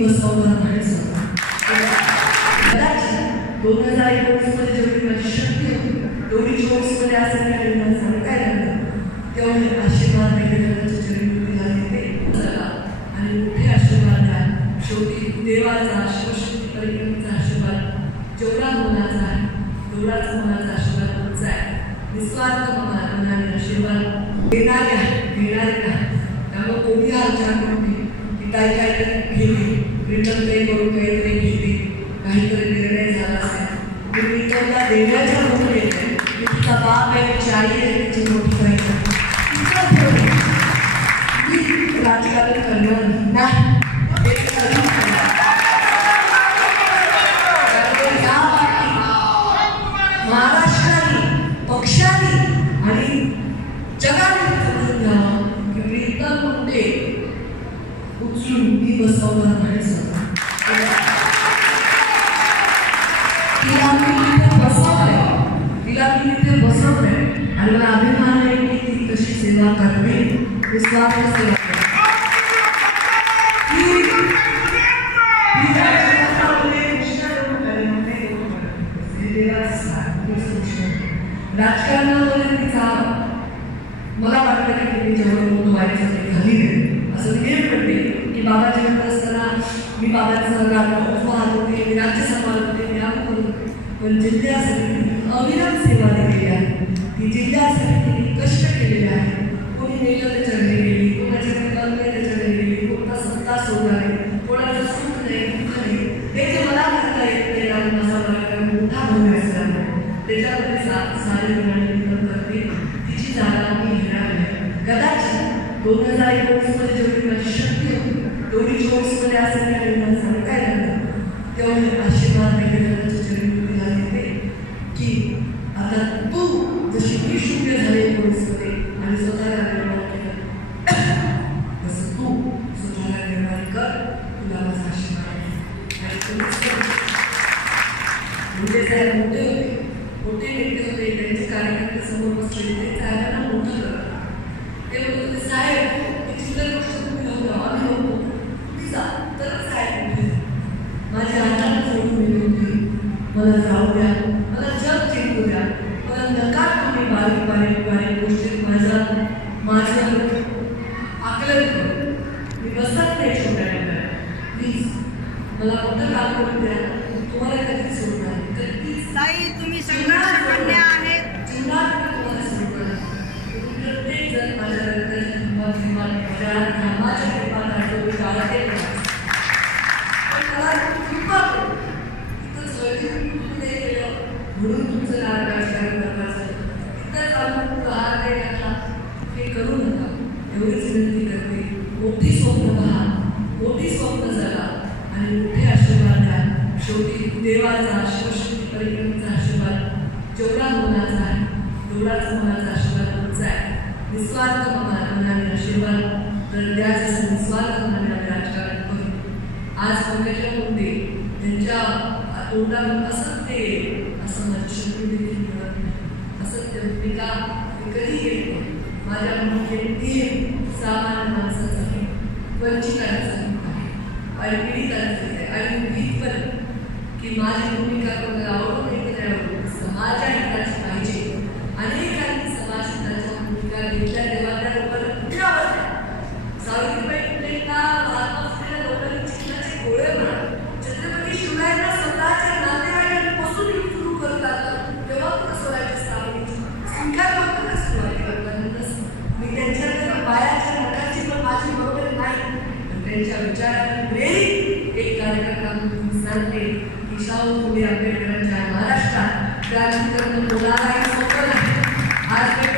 बसवणार नाही कदाचित दोन हजार एकोणीसमध्ये जेवढी माझी शक्ती होती तेवढी चोवीसमध्ये असं काय मला सांगू काय लागलं तेवढे आशीर्वाद वैद्यनाथाच्या चरणीला येते आणि मोठे आशीर्वाद द्या शेवटी देवाचा शिवशक्ती परिक्रमेचा आशीर्वाद जेवढा मनाचा आहे तेवढाच मनाचा आशीर्वाद तुमचा आहे निस्वार्थ मना मनाने आशीर्वाद देणारे आहे घेणारे नाही त्यामुळे कोणी हा विचार करते की काय काय तरी काही करून काहीतरी घेतली काहीतरी निर्णय झाला असेल मी रिटर्नला देण्याच्या म्हणून तिचा बाप आहे आई आहे तिची मोठी बहीण राजकारण करणार नाही। हे आणि मला अभिमान आहे की ती कशी सेवा करते निस्वार्थ सेवा. राजकारणामध्ये तिचा मला वाटतं की तिने जेवढं मोठं व्हायचं ते. असं म्हणते की बाबा जेवत असताना मी बाबांचं गाणं उपहार होते मी राज्यसभा होते मी होते पण जिल्ह्यासाठी तिने अविराम सेवा दिलेली आहे. ती जिल्ह्यासाठी तिने कष्ट केलेले आहे कोणी नेलं त्याच्याकडे गेली कोणाच्या कळले त्याच्याकडे गेली कोणता सत्ता सोडला नाही कोणाचं सुख नाही दुःख नाही हे जे मला करता येत नाही आणि माझा मला मोठा भाऊ आहे. त्याच्यामध्ये सा सारे प्रमाणे करते तिची जागा मी घेणार आहे. कदाचित दोन हजार एकोणीसमध्ये जेवढी माझी शक्य होती तेवढी चोवीसमध्ये असं म्हणजे साहेब मोठे होते मोठे नेते होते त्यांचे कार्यकर्ते समोर बसले ते साहेबांना मोठं करतात. ते म्हणत होते साहेब ही सुंदर गोष्ट तुम्ही नव्हतं आम्ही नव्हतो तुम्ही जा तर साहेब कुठे माझ्या हाताला जोडून गेले होते. मला जाऊ द्या. मला जग जिंकू द्या. मला नका तुम्ही बारीक बारीक बारीक गोष्टीत माझा माझं आकलन करू. मी बसत नाही छोट्या प्लीज मला फक्त काम करून द्या. ताई तुम्ही संघर्ष कन्या आहेत म्हणून तुमचं राजकारण हे करू नका. एवढीच विनंती करते. मोठी स्वप्न पहा. मोठी स्वप्न जगा. आणि शेवटी देवाचा शिवशक्ती परिक्रमेचा आशीर्वाद जेवढा मुलाचा आहे तेवढाच मुलाचा आशीर्वाद तुमचा आहे. निस्वार्थ मनाने आशीर्वाद तर द्याच निस्वार्थ मनाने आम्ही राजकारण करू आज पंकजा मुंडे त्यांच्या तोंडातून असत्य येईल असं माझी शक्ती देखील मिळत नाही. असत्य भूमिका कधी येत नाही. माझ्या भूमिकेत सामान्य माणसाचा आहे वंचितांचा आहे. आणि पीडितांचा आहे की माझी भूमिका कोणाला आवडून नाही की समाजा हिताची पाहिजे. अनेकांनी समाज हिताच्या भूमिका घेतल्या तेव्हा त्या लोकांना कुठे आवडल्या सावित्रीबाई फुलेंना महात्मा फुलेला लोकांनी चिखलाचे गोळे म्हणा छत्रपती शिवरायांना स्वतःच्या नातेवाईकांपासून सुरू करू लागलं तेव्हा पण स्वराज्य स्थापनेची संख्या लोकांना सुरुवात करतानाच मी त्यांच्या पायाच्या नखाची पण माझी बरोबर नाही. पण त्यांच्या विचाराने प्रेरित एक कार्यकर्ता म्हणून सांगते शाहू फुले आंबेडकरांच्या महाराष्ट्रात क्रांतिकरण होणार आहे सोपं आज